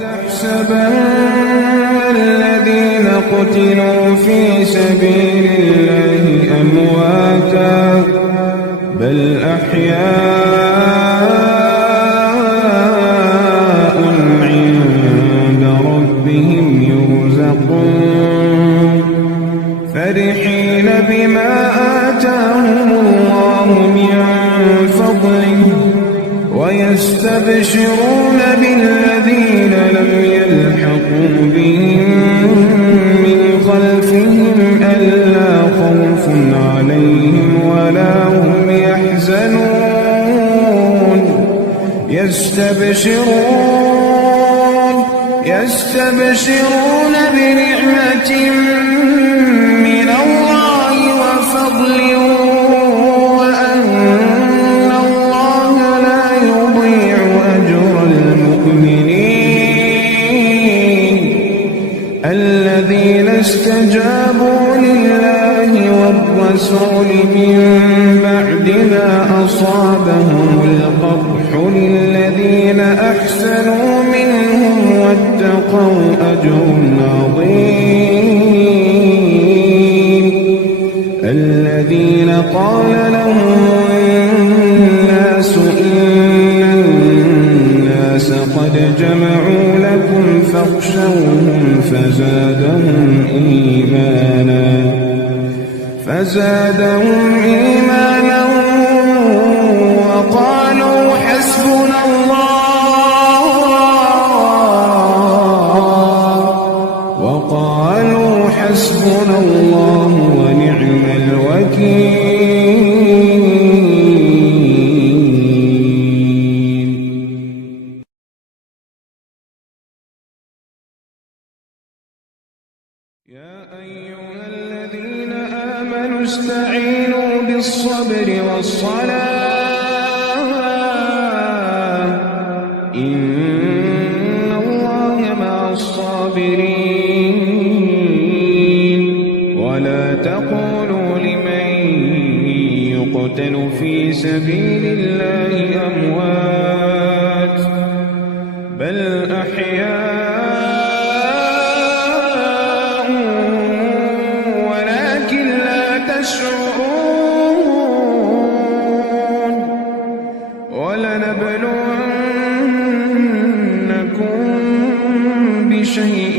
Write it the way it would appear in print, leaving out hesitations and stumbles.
تحسبن الذين قتلوا في سبيل الله أمواتا بل أحياء عند ربهم يرزقون فرحين بما آتاهم الله من فضله ويستبشرون بالذين لم يلحقوا بهم من خلفهم ألا خوف عليهم ولا هم يحزنون يستبشرون بنعمة من الله وفضل وأن الله لا يضيع أجر المؤمنين الذين استجابوا لله والرسول من بعد ما أصابهم القرح للذين أحسنوا منهم واتقوا أجر عظيم الذين قال لهم الناس إن الناس قد جمعوا لكم فاخشوهم فزادهم إيمانا وقالوا حسبنا الله ونعم الوكيل. يا أيها الذين آمنوا استعينوا بالصبر والصلاة إن الله مع الصابرين ولا تقولوا لمن يقتل في سبيل الله أموات بل أحياء ولكن لا تشعرون ولنبلونكم بشيء